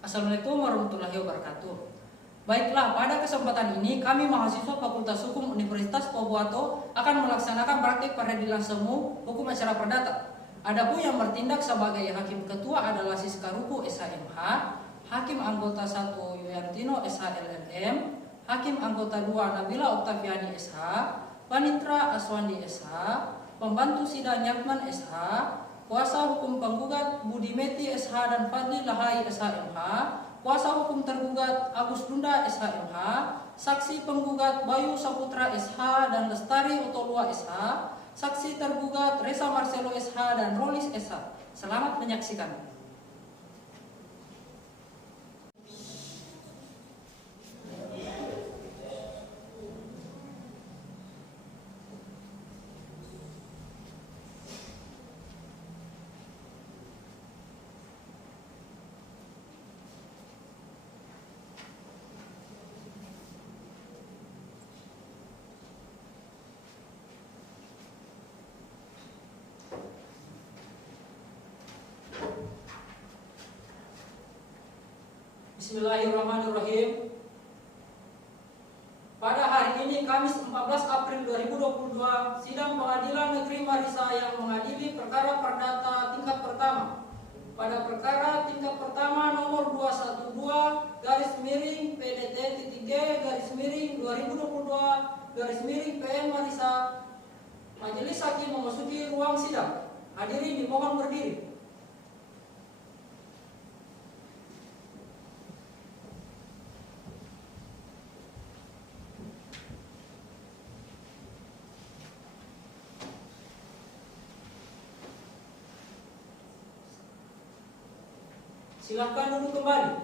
Assalamualaikum warahmatullahi wabarakatuh. Baiklah, pada kesempatan ini kami mahasiswa Fakultas Hukum Universitas Pohuwato akan melaksanakan praktik peradilan semu hukum acara perdata. Adapun yang bertindak sebagai hakim ketua adalah Siska Ruku SHMH, Hakim anggota 1 Yuyantino SHLLM, Hakim anggota 2 Nabila Oktaviani SH, Panitra Aswandi SH, Pembantu Sidang Nyakman SH, Kuasa hukum penggugat Budi Meti SH dan Fadli Lahai SHMH, Kuasa hukum tergugat Agus Dunda SHMH, Saksi penggugat Bayu Saputra SH dan Lestari Otolua SH, Saksi tergugat Reza Marcelo SH dan Rolis SH. Selamat menyaksikan. Bismillahirrahmanirrahim. Pada hari ini Kamis 14 April 2022, sidang Pengadilan Negeri Marisa yang mengadili perkara perdata tingkat pertama. Pada perkara tingkat pertama nomor 212-PDT-G-2022-PN Marisa, Majelis Hakim memasuki ruang sidang. Hadirin dimohon berdiri. Silakan duduk kembali.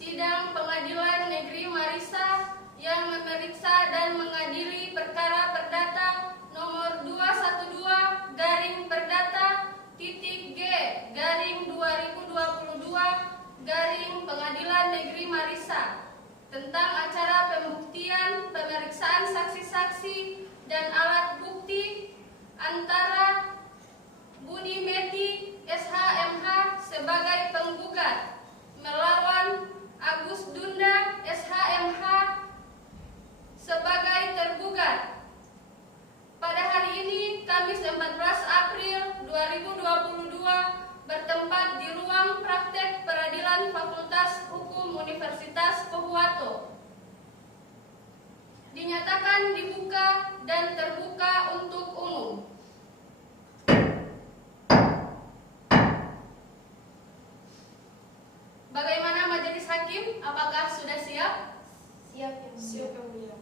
Sidang Pengadilan Negeri Marisa yang memeriksa dan mengadili perkara perdata nomor 212-G-2022-Pengadilan Negeri Marisa tentang acara pembuktian pemeriksaan saksi-saksi dan alat bukti antara Budi Meti SHMH sebagai penggugat melawan Agus Dunda SHMH sebagai tergugat. Pada hari ini Kamis 14 April 2022 bertempat di ruang praktek peradilan Fakultas Hukum Universitas Pohuwato. Dinyatakan dibuka dan terbuka untuk umum. Bagaimana Majelis Hakim? Apakah sudah siap? Siap yang mulia.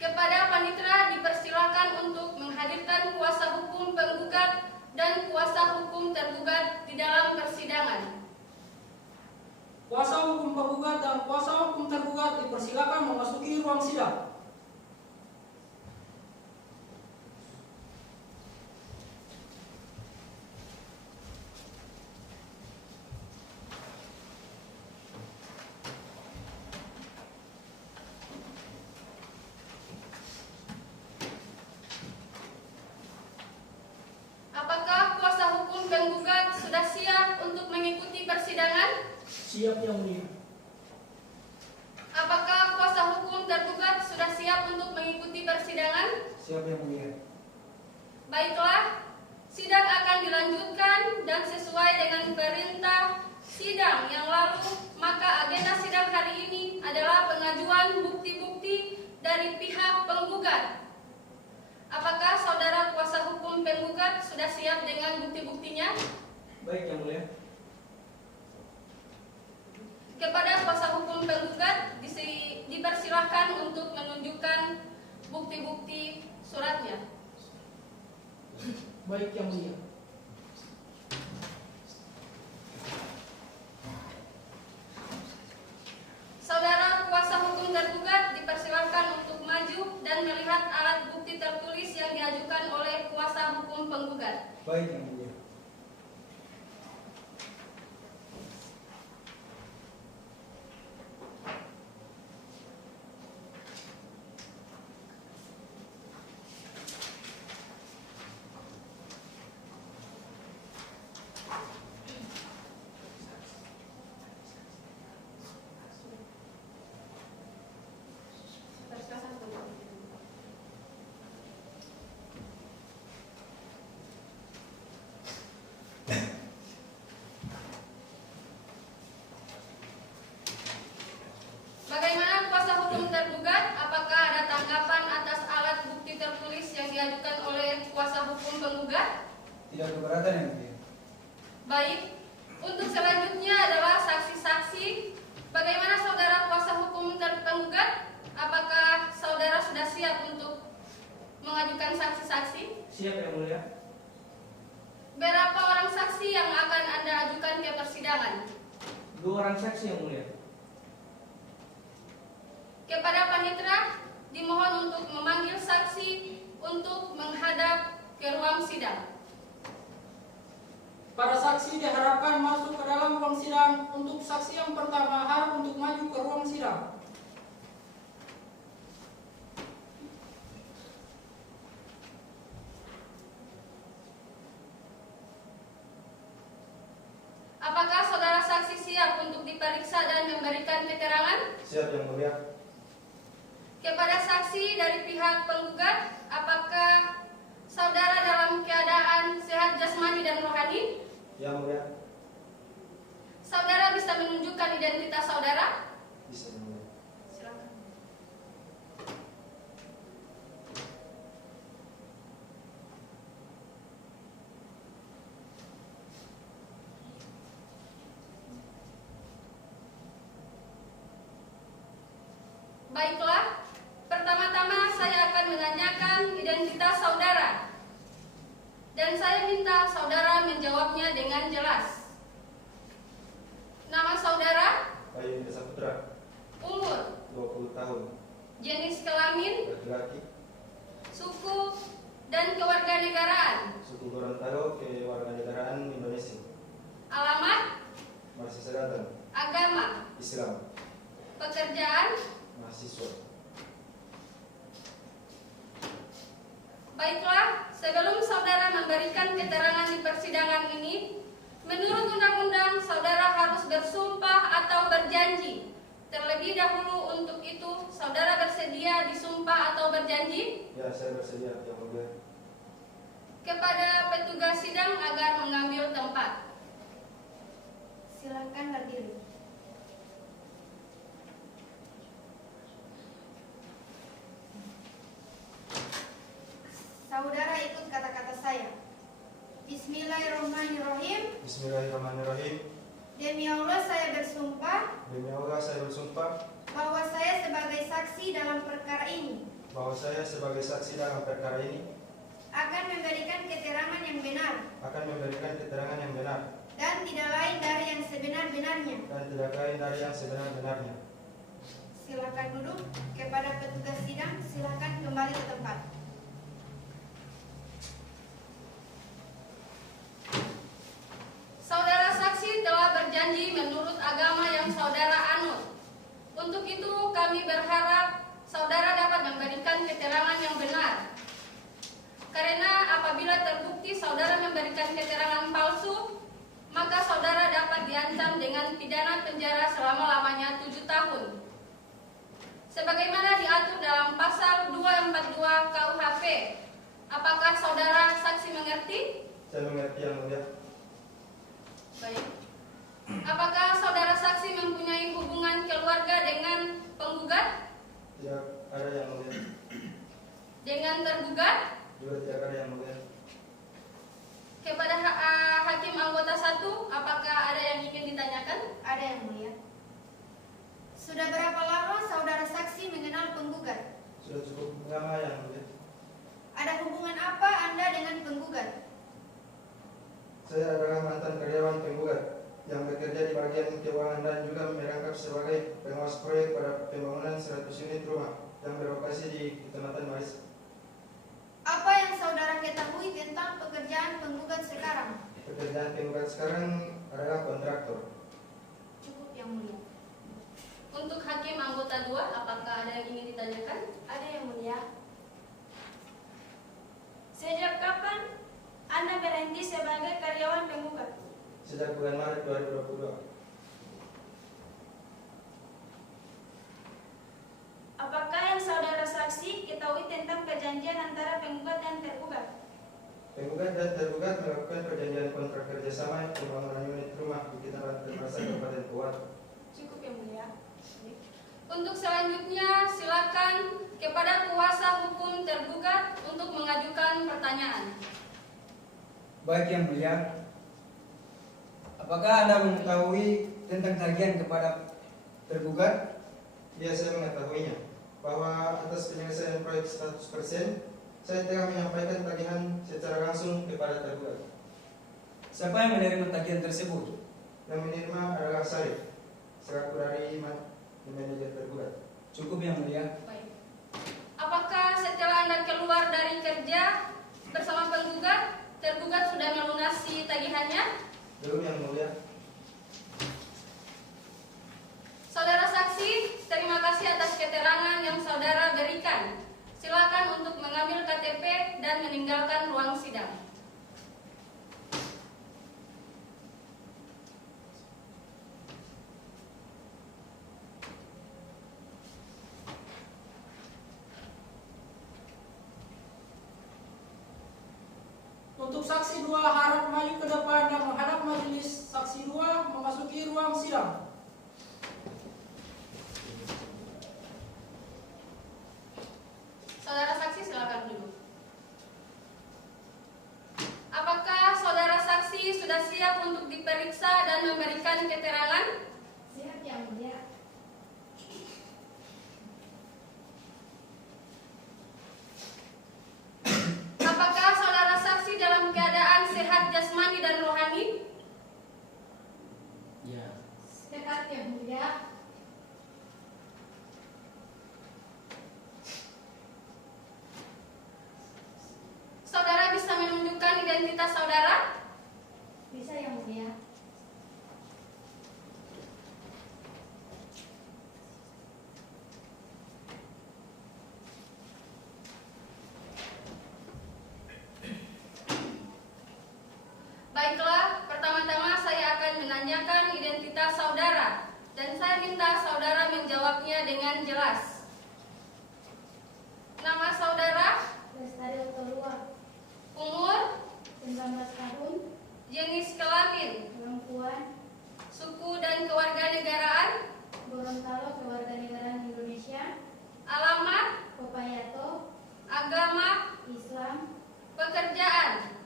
Kepada panitera dipersilakan untuk menghadirkan kuasa hukum penggugat dan kuasa hukum tergugat di dalam persidangan. Kuasa hukum penggugat dan kuasa hukum tergugat dipersilakan memasuki ruang sidang. Apakah kuasa hukum penggugat sudah siap untuk mengikuti persidangan? Siap yang mulia. Apakah kuasa hukum tergugat sudah siap untuk mengikuti persidangan? Siap yang mulia. Baiklah, sidang akan dilanjutkan dan sesuai dengan perintah sidang yang lalu, maka agenda sidang hari ini adalah pengajuan bukti-bukti dari pihak penggugat. Apakah saudara kuasa hukum penggugat sudah siap dengan bukti-buktinya? Baik yang mulia. Kepada kuasa hukum penggugat dipersilahkan untuk menunjukkan bukti-bukti suratnya. Baik yang mulia. Saudara kuasa hukum tergugat dipersilahkan untuk maju dan melihat alat bukti tertulis yang diajukan oleh kuasa hukum penggugat. Baik yang mulia. Tidak keberatan yang mulia. Baik, untuk selanjutnya adalah saksi-saksi. Bagaimana saudara kuasa hukum terpenggugat? Apakah saudara sudah siap untuk mengajukan saksi-saksi? Siap yang mulia. Berapa orang saksi yang akan Anda ajukan ke persidangan? 2 orang saksi yang mulia. Kepada panitera, dimohon untuk memanggil saksi untuk menghadap ke ruang sidang. Para saksi diharapkan masuk ke dalam ruang sidang. Untuk saksi yang pertama harap untuk maju ke ruang sidang. Apakah saudara saksi siap untuk diperiksa dan memberikan keterangan? Siap yang mulia. Kepada saksi dari pihak penggugat, apakah saudara dalam keadaan sehat jasmani dan rohani? Yang mulia. Saudara bisa menunjukkan identitas saudara? Bisa yang mulia. Silakan. Baiklah, pertama-tama saya akan menanyakan identitas saudara. Dan saya minta saudara menjawabnya dengan jelas. Nama saudara, Bayu Indah Saputra, umur, 20 tahun, jenis kelamin, laki-laki, suku, dan kewarganegaraan. suku Gorontalo, kewarganegaraan Indonesia, Alamat, masih Selatan, agama, Islam, pekerjaan. mahasiswa. Baiklah, sebelum saudara memberikan keterangan di persidangan ini, menurut undang-undang saudara harus bersumpah atau berjanji. Terlebih dahulu untuk itu, saudara bersedia disumpah atau berjanji Ya, saya bersedia yang mulia. kepada petugas sidang agar mengambil tempat. Silakan berdiri. Saudara ikut kata-kata saya. Bismillahirrahmanirrahim. Bismillahirrahmanirrahim. Demi Allah saya bersumpah Demi Allah saya bersumpah bahwa saya sebagai saksi dalam perkara ini bahwa saya sebagai saksi dalam perkara ini akan memberikan keterangan yang benar akan memberikan keterangan yang benar dan tidak lain dari yang sebenar-benarnya. dan tidak lain dari yang sebenar-benarnya. Silakan duduk. Kepada petugas sidang, silakan kembali ke tempat. Saudara saksi telah berjanji menurut agama yang saudara anut. Untuk itu kami berharap saudara dapat memberikan keterangan yang benar. Karena apabila terbukti saudara memberikan keterangan palsu, maka saudara dapat diancam dengan pidana penjara selama-lamanya 7 tahun. Sebagaimana diatur dalam pasal 242 KUHP. Apakah saudara saksi mengerti? Saya mengerti yang mulia. Baik. Apakah saudara saksi mempunyai hubungan keluarga dengan penggugat? Tidak ada yang mulia. Dengan tergugat? Juga tidak ada yang mulia. Kepada hakim anggota 1, apakah ada yang ingin ditanyakan? Ada yang mulia. Sudah berapa lama saudara saksi mengenal penggugat? Sudah cukup lama yang mulia. Ada hubungan apa Anda dengan penggugat? Saya adalah mantan karyawan penggugat yang bekerja di bagian keuangan dan juga merangkap sebagai pengawas proyek pada pembangunan 100 unit rumah yang berlokasi di Kecamatan Maris. Apa yang saudara ketahui tentang pekerjaan penggugat sekarang? Pekerjaan penggugat sekarang adalah kontraktor. Cukup yang mulia. Untuk hakim anggota 2, apakah ada yang ingin ditanyakan? Ada yang mulia. Sejak kapan Anda berhenti sebagai karyawan penggugat? Sejak bulan Maret 2022. Apakah yang saudara saksi ketahui tentang perjanjian antara penggugat dan tergugat? Penggugat dan tergugat melakukan perjanjian kontrak kerjasama pembangunan unit rumah di Kecamatan Terasa Kabupaten Kuat. Cukup yang mulia. Untuk selanjutnya, silakan kepada kuasa hukum tergugat untuk mengajukan pertanyaan. Baik Yang Mulia, apakah Anda mengetahui tentang tagihan kepada tergugat? Ya, saya mengetahuinya bahwa atas penyelesaian proyek 100%, saya telah menyampaikan tagihan secara langsung kepada tergugat. Siapa yang menerima tagihan tersebut? Yang menerima adalah Sarif, selaku dari manajer tergugat. Cukup Yang Mulia. Baik. Apakah setelah Anda keluar dari kerja bersama penggugat, tergugat sudah melunasi tagihannya? Belum Yang Mulia. Saudara saksi, terima kasih atas keterangan yang saudara berikan. Silakan untuk mengambil KTP dan meninggalkan ruang sidang. Untuk saksi 2 harap maju ke depan dan menghadap majelis. Saksi 2 memasuki ruang sidang. Saudara saksi silakan duduk. Apakah saudara saksi sudah siap untuk diperiksa dan memberikan keterangan? Siap Yang Mulia. Apakah saudara saksi dalam keadaan sehat jasmani dan rohani? Ya. Sehat Yang Mulia. Saudara bisa menunjukkan identitas saudara? Bisa Yang Mulia. Baiklah, pertama-tama saya akan menanyakan identitas saudara dan saya minta saudara menjawabnya dengan jelas. Nama saudara, Lestari Otorua. umur, 19 tahun. jenis kelamin, Perempuan. suku dan kewarganegaraan, Gorontalo, Kewarganegaraan Indonesia. alamat, Popayato. agama, Islam. pekerjaan.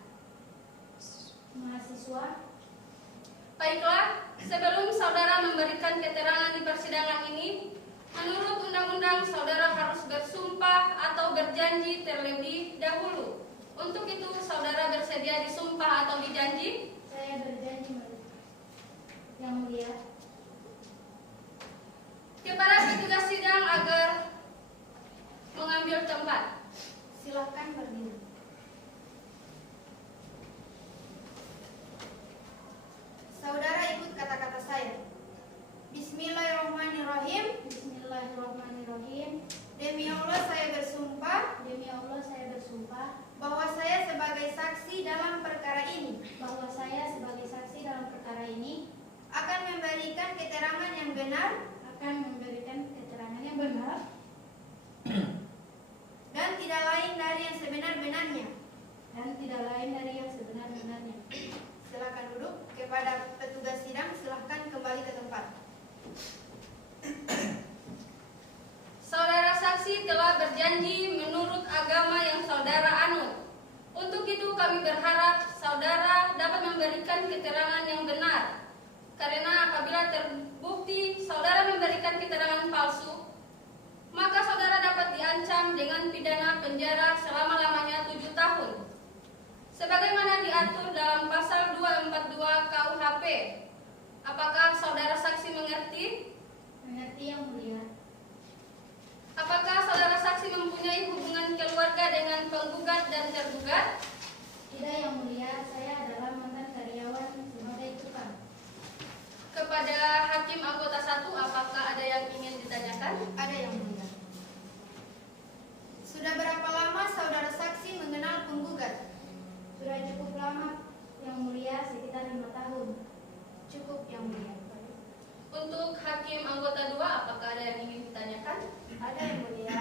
Mahasiswa. Baiklah, sebelum saudara memberikan keterangan di persidangan ini, menurut undang-undang saudara harus bersumpah atau berjanji terlebih dahulu. Untuk itu, saudara bersedia disumpah atau dijanji? Saya berjanji Yang Mulia. Kepada petugas sidang agar mengambil tempat. Silakan berdiri. Saudara ikut kata-kata saya. Bismillahirrahmanirrahim. Bismillahirrahmanirrahim. Demi Allah saya bersumpah. Demi Allah saya bersumpah. Bahwa saya sebagai saksi dalam perkara ini. Bahwa saya sebagai saksi dalam perkara ini. Akan memberikan keterangan yang benar. Akan memberikan keterangan yang benar. Dan tidak lain dari yang sebenar-benarnya. Dan tidak lain dari yang sebenar-benarnya. Silakan duduk. Kepada petugas sidang silakan kembali ke tempat. Saudara saksi telah berjanji menurut agama yang saudara anut. Untuk itu kami berharap saudara dapat memberikan keterangan yang benar. Karena apabila terbukti saudara memberikan keterangan palsu, maka saudara dapat diancam dengan pidana penjara selama-lamanya 7 tahun. Sebagaimana diatur dalam pasal 242 KUHP. Apakah saudara saksi mengerti? Mengerti Yang Mulia. Apakah saudara saksi mempunyai hubungan keluarga dengan penggugat dan tergugat? Tidak Yang Mulia, saya adalah mantan karyawan sebagai tukang. Kepada hakim anggota 1, apakah ada yang ingin ditanyakan? Ada Yang Mulia. Sudah berapa lama saudara saksi mengenal penggugat? Sudah cukup lama Yang Mulia, sekitar 5 tahun. Cukup Yang Mulia. Untuk hakim anggota 2, apakah ada yang ingin ditanyakan? Ada Yang Mulia.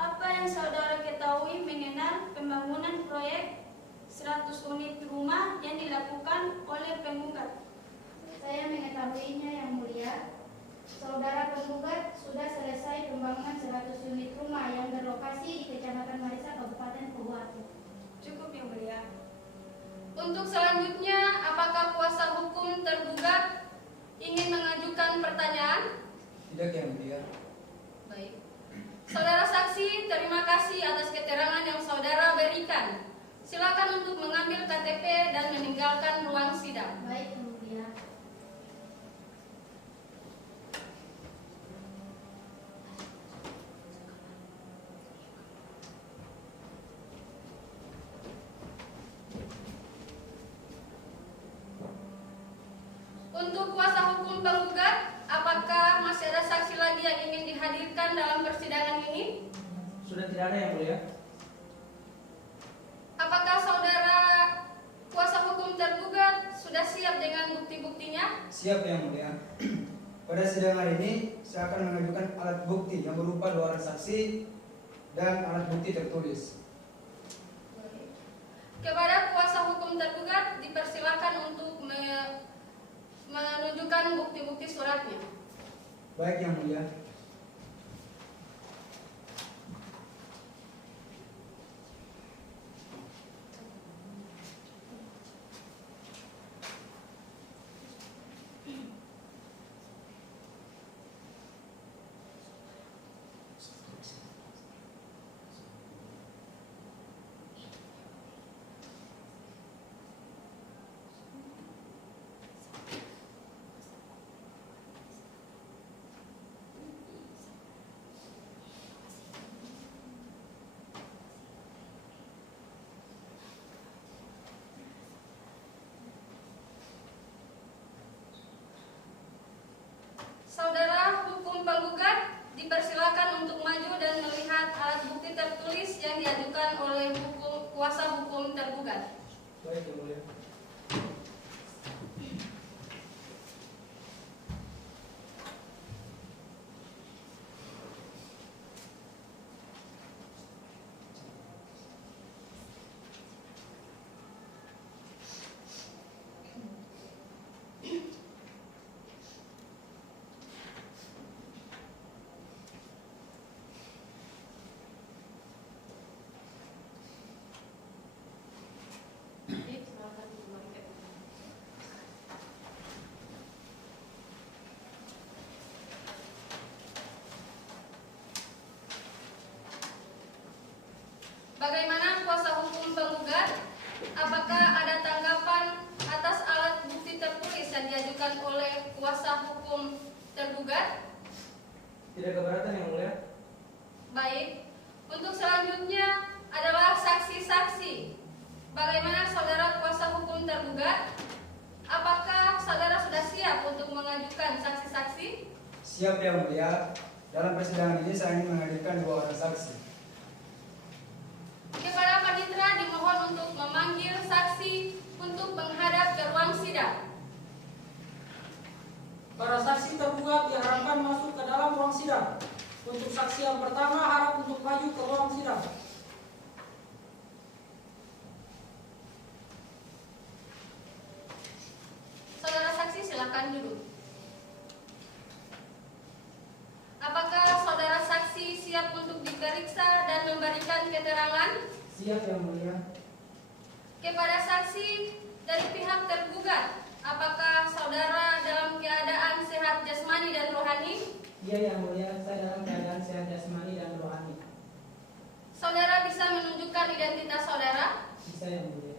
Apa yang saudara ketahui mengenal pembangunan proyek 100 unit rumah yang dilakukan oleh penggugat? Saya mengetahuinya Yang Mulia. Saudara penggugat sudah selesai pembangunan 100 unit rumah yang berlokasi di Kecamatan Marisa, Kabupaten Pohuwato. Cukup yang mulia. Untuk selanjutnya, apakah kuasa hukum tergugat ingin mengajukan pertanyaan? Tidak yang mulia. Baik. Saudara saksi, terima kasih atas keterangan yang saudara berikan. Silakan untuk mengambil KTP dan meninggalkan ruang sidang. Baik yang mulia. Untuk kuasa hukum penggugat, apakah masih ada saksi lagi yang ingin dihadirkan dalam persidangan ini? Sudah tidak ada yang mulia. Apakah saudara kuasa hukum tergugat sudah siap dengan bukti-buktinya? Siap yang mulia. Pada sidang hari ini saya akan mengajukan alat bukti yang berupa 2 orang saksi dan alat bukti tertulis. Kepada kuasa hukum tergugat dipersilakan untuk menunjukkan bukti-bukti suratnya. Baik yang mulia. Saudara hukum penggugat dipersilakan untuk maju dan melihat alat bukti tertulis yang diajukan oleh kuasa hukum tergugat. Baik yang mulia. Bagaimana kuasa hukum penggugat? Apakah ada tanggapan atas alat bukti tertulis yang diajukan oleh kuasa hukum tergugat? Tidak keberatan yang mulia. Baik. Untuk selanjutnya adalah saksi-saksi. Bagaimana saudara kuasa hukum tergugat? Apakah saudara sudah siap untuk mengajukan saksi-saksi? Siap yang mulia. Dalam persidangan ini saya ingin menghadirkan 2 orang saksi. Kepada panitera dimohon untuk memanggil saksi untuk menghadap ke ruang sidang. Para saksi tergugat diharapkan masuk ke dalam ruang sidang. Untuk saksi yang pertama harap untuk maju ke ruang sidang. Saudara saksi silakan duduk. Apakah saudara saksi siap untuk diperiksa dan memberikan keterangan? Siap yang mulia. Kepada saksi dari pihak tergugat, apakah saudara dalam keadaan sehat jasmani dan rohani? Iya yang mulia, saya dalam keadaan sehat jasmani dan rohani. Saudara bisa menunjukkan identitas saudara? Bisa yang mulia.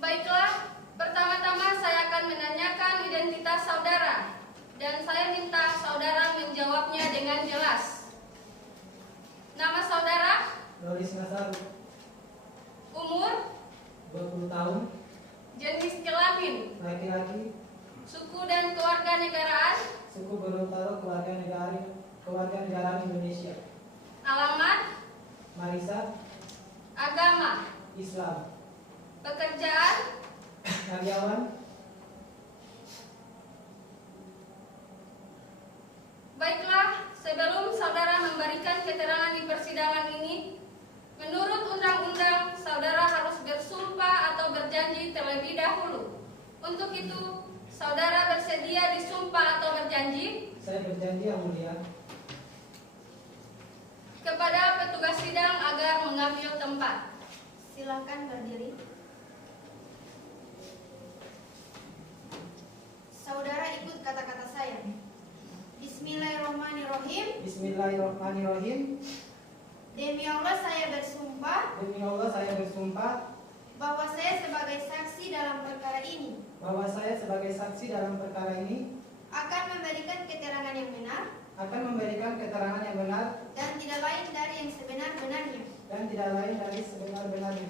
Baiklah, pertama-tama saya akan menanyakan identitas saudara dan saya minta saudara menjawabnya dengan jelas. Nama saudara, Loris Nasaru, umur, 20 tahun, jenis kelamin, laki-laki, suku dan kewarganegaraan, suku Gorontalo, keluarga negaraan Indonesia, alamat, Marisa, agama, Islam, pekerjaan, karyawan. Baiklah, sebelum saudara memberikan keterangan di persidangan dahulu. Untuk itu, saudara bersedia disumpah atau berjanji Saya berjanji yang mulia. kepada petugas sidang agar mengambil tempat. Silakan berdiri. Saudara ikut kata-kata saya. Bismillahirrahmanirrahim. Bismillahirrahmanirrahim. Demi Allah saya bersumpah Demi Allah saya bersumpah bahwa saya sebagai saksi dalam perkara ini bahwa saya sebagai saksi dalam perkara ini akan memberikan keterangan yang benar akan memberikan keterangan yang benar dan tidak lain dari yang sebenar-benarnya. dan tidak lain dari sebenar-benarnya.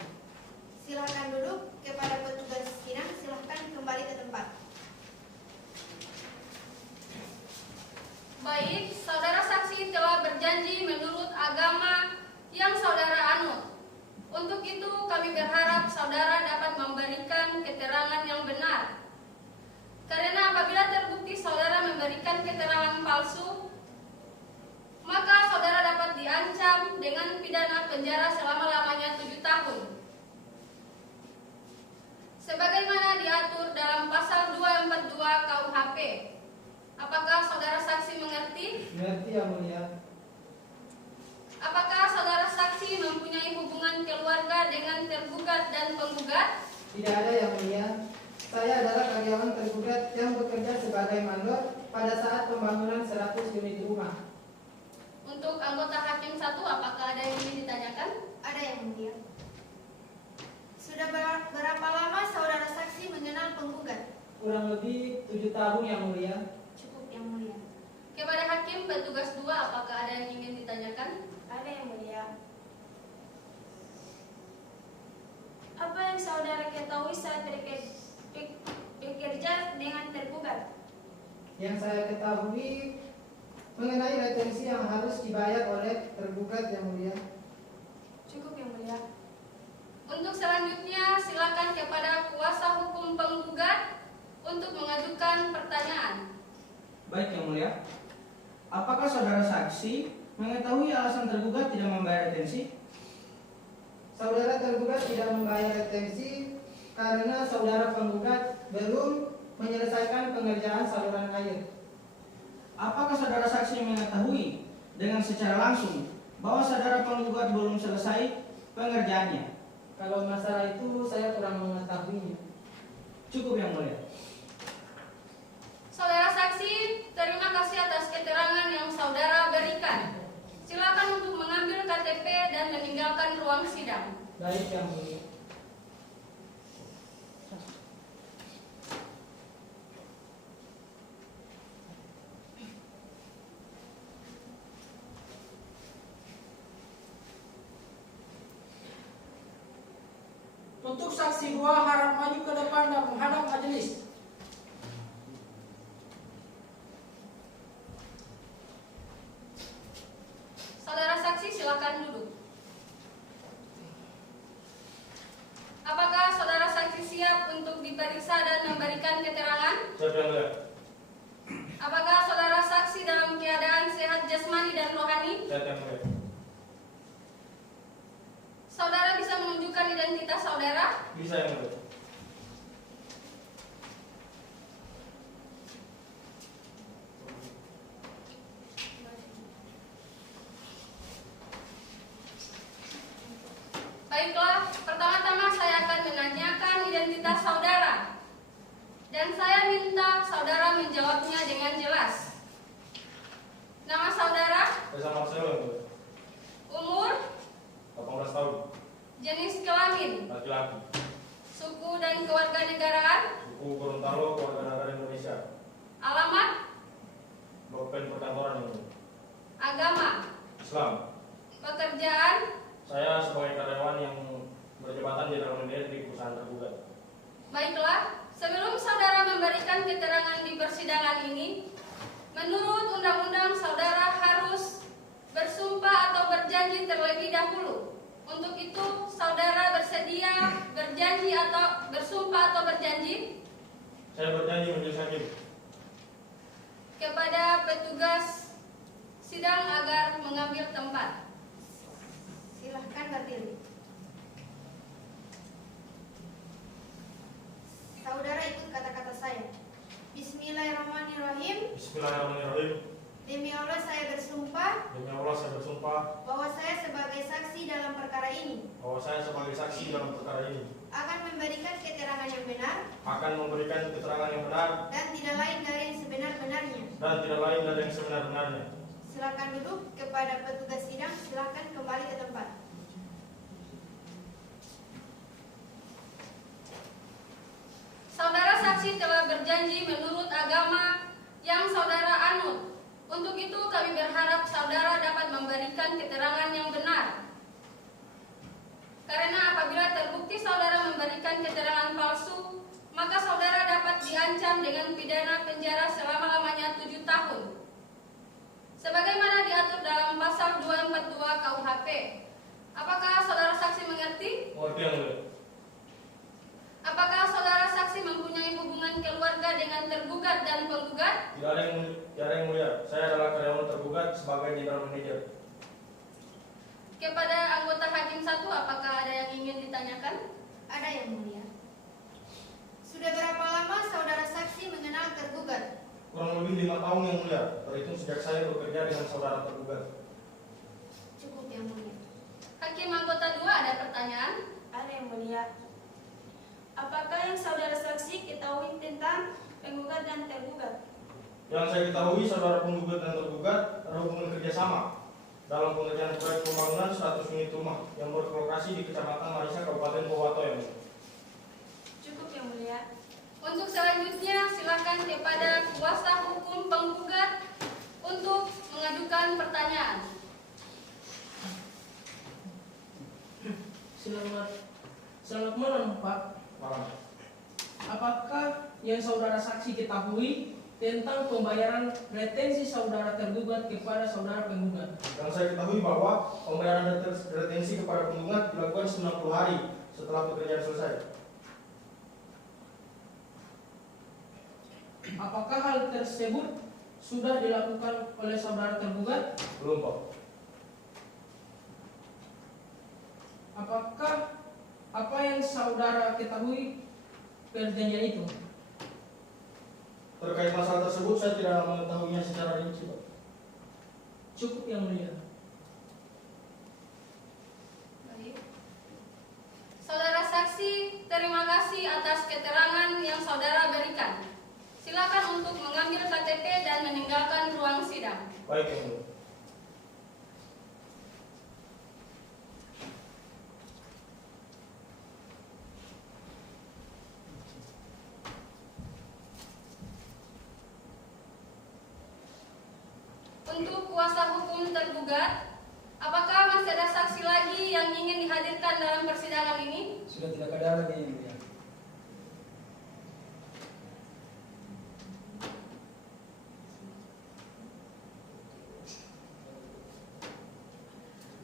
Silakan duduk. Kepada petugas sidang silakan kembali ke tempat. Baik, saudara saksi telah berjanji menurut agama yang saudara anut. Untuk itu kami berharap saudara dapat memberikan keterangan yang benar. Karena apabila terbukti saudara memberikan keterangan palsu, maka saudara dapat diancam dengan pidana penjara selama-lamanya 7 tahun. Sebagaimana diatur dalam pasal 242 KUHP. Apakah saudara saksi mengerti? Mengerti yang mulia. Apakah saudara saksi mempunyai hubungan keluarga dengan tergugat dan penggugat? Tidak ada yang mulia. Saya adalah karyawan tergugat yang bekerja sebagai mandor pada saat pembangunan 100 unit rumah. Untuk anggota hakim 1, apakah ada yang ingin ditanyakan? Ada yang mulia. Sudah berapa lama saudara saksi mengenal penggugat? Kurang lebih 7 tahun yang mulia. Cukup yang mulia. Kepada hakim petugas 2, apakah ada yang ingin ditanyakan? Ada yang mulia. Apa yang saudara ketahui saat bekerja dengan tergugat? Yang saya ketahui mengenai retensi yang harus dibayar oleh tergugat yang mulia. Cukup yang mulia. Untuk selanjutnya, silakan kepada kuasa hukum penggugat untuk mengajukan pertanyaan. Baik yang mulia, apakah saudara saksi mengetahui alasan tergugat tidak membayar retensi? Saudara tergugat tidak membayar retensi karena saudara penggugat belum menyelesaikan pengerjaan saluran air. Apakah saudara saksi mengetahui dengan secara langsung bahwa saudara penggugat belum selesai pengerjaannya? Kalau masalah itu saya kurang mengetahuinya. Cukup yang mulia. Saudara saksi, terima kasih atas keterangan yang saudara berikan. Silakan untuk mengambil KTP dan meninggalkan ruang sidang. Baik yang mulia. Untuk saksi 2 harap maju ke depan dan menghadap majelis. Saudara saksi, silakan duduk. Apakah saudara saksi siap untuk diperiksa dan memberikan keterangan? Siap yang mulia. Apakah saudara saksi dalam keadaan sehat jasmani dan rohani? Siap yang mulia. Saudara bisa menunjukkan identitas saudara? Bisa yang mulia. Baiklah, pertama-tama saya akan menanyakan identitas saudara. Dan saya minta saudara menjawabnya dengan jelas. Nama saudara, Reza Marcelo yang mulia. umur, 18 tahun. jenis kelamin, Laki-laki. suku dan kewarganegaraan, Suku Gorontalo, Kewarganegaraan Indonesia. alamat, Blok Pen Perkantoran yang mulia. agama, Islam. pekerjaan, Saya sebagai karyawan yang berjabatan jenderal manajer di perusahaan tergugat. Baiklah, sebelum saudara memberikan keterangan di persidangan ini, menurut undang-undang saudara harus bersumpah atau berjanji terlebih dahulu. Untuk itu, saudara bersedia berjanji atau bersumpah atau berjanji Saya berjanji menjadi hakim. kepada petugas sidang agar mengambil tempat. Silahkan berdiri. Saudara ikut kata-kata saya. Bismillahirrahmanirrahim. Bismillahirrahmanirrahim. Demi Allah saya bersumpah Demi Allah saya bersumpah bahwa saya sebagai saksi dalam perkara ini bahwa saya sebagai saksi dalam perkara ini akan memberikan keterangan yang benar akan memberikan keterangan yang benar dan tidak lain dari yang sebenar-benarnya. dan tidak lain dari yang sebenar-benarnya. Silakan duduk. Kepada petugas sidang, silakan kembali ke tempat. Saudara saksi telah berjanji menurut agama yang saudara anut. Untuk itu kami berharap saudara dapat memberikan keterangan yang benar. Karena apabila terbukti saudara memberikan keterangan palsu, maka saudara dapat diancam dengan pidana penjara selama-lamanya 7 tahun. Sebagaimana diatur dalam pasal 242 KUHP. Apakah saudara saksi mengerti? Mengerti yang mulia. Apakah saudara saksi mempunyai hubungan keluarga dengan tergugat dan penggugat? Tidak ada yang mulia. Saya adalah karyawan tergugat sebagai general manager. Kepada anggota hakim 1, apakah ada yang ingin ditanyakan? Ada yang mulia. Sudah berapa lama saudara saksi mengenal tergugat? Kurang lebih 5 tahun yang mulia. Terhitung sejak saya bekerja dengan saudara tergugat. Cukup yang mulia. Hakim anggota 2 ada pertanyaan? Ada yang mulia. Apakah yang saudara saksi ketahui tentang penggugat dan tergugat? Yang saya ketahui saudara penggugat dan tergugat ada hubungan kerjasama dalam pengerjaan proyek pembangunan 100 unit rumah yang berlokasi di Kecamatan Marisa, Kabupaten Pohuwato yang mulia. Cukup yang mulia. Untuk selanjutnya silakan kepada kuasa hukum penggugat untuk mengajukan pertanyaan. Selamat malam, Pak. Malam. Apakah yang saudara saksi ketahui tentang pembayaran retensi saudara tergugat kepada saudara penggugat? Yang saya ketahui bahwa pembayaran retensi kepada penggugat dilakukan 90 hari setelah pekerjaan selesai. Apakah hal tersebut sudah dilakukan oleh saudara tergugat? Belum, Pak. Apakah apa yang saudara ketahui perjanjian itu? Terkait masalah tersebut saya tidak mengetahuinya secara rinci, Pak. Cukup yang mulia. Baik. Saudara saksi, terima kasih atas keterangan yang saudara berikan. Silakan untuk mengambil KTP dan meninggalkan ruang sidang. Baik, yang mulia. Untuk kuasa hukum tergugat, apakah masih ada saksi lagi yang ingin dihadirkan dalam persidangan ini? Sudah tidak ada lagi yang mulia.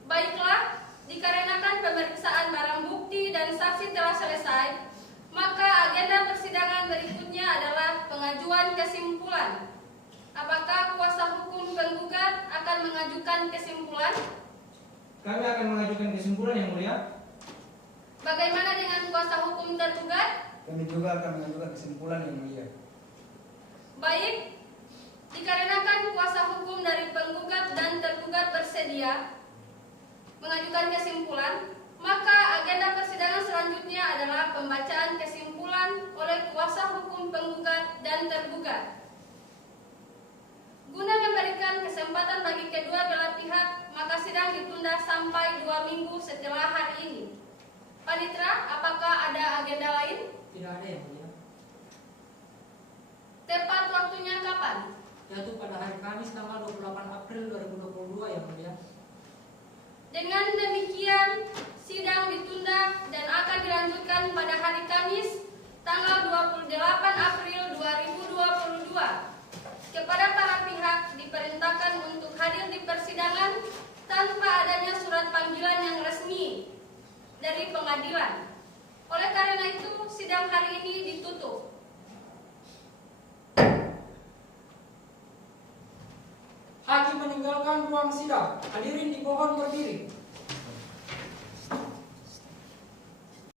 Baiklah, dikarenakan pemeriksaan barang bukti dan saksi telah selesai, maka agenda persidangan berikutnya adalah pengajuan kesimpulan. Apakah kuasa hukum penggugat akan mengajukan kesimpulan? Kami akan mengajukan kesimpulan yang mulia. Bagaimana dengan kuasa hukum tergugat? Kami juga akan mengajukan kesimpulan yang mulia. Baik, dikarenakan kuasa hukum dari penggugat dan tergugat bersedia mengajukan kesimpulan, maka agenda persidangan selanjutnya adalah pembacaan kesimpulan oleh kuasa hukum penggugat dan tergugat. Guna memberikan kesempatan bagi kedua belah pihak, maka sidang ditunda sampai 2 minggu setelah hari ini. Panitra, apakah ada agenda lain? Tidak ada yang mulia. Tepat waktunya kapan? Yaitu pada hari Kamis tanggal 28 April 2022 yang mulia. Dengan demikian, sidang ditunda dan akan dilanjutkan pada hari Kamis tanggal 28 April 2022. Kepada para pihak diperintahkan untuk hadir di persidangan tanpa adanya surat panggilan yang resmi dari pengadilan. Oleh karena itu, sidang hari ini ditutup. Hakim meninggalkan ruang sidang. Hadirin dimohon berdiri.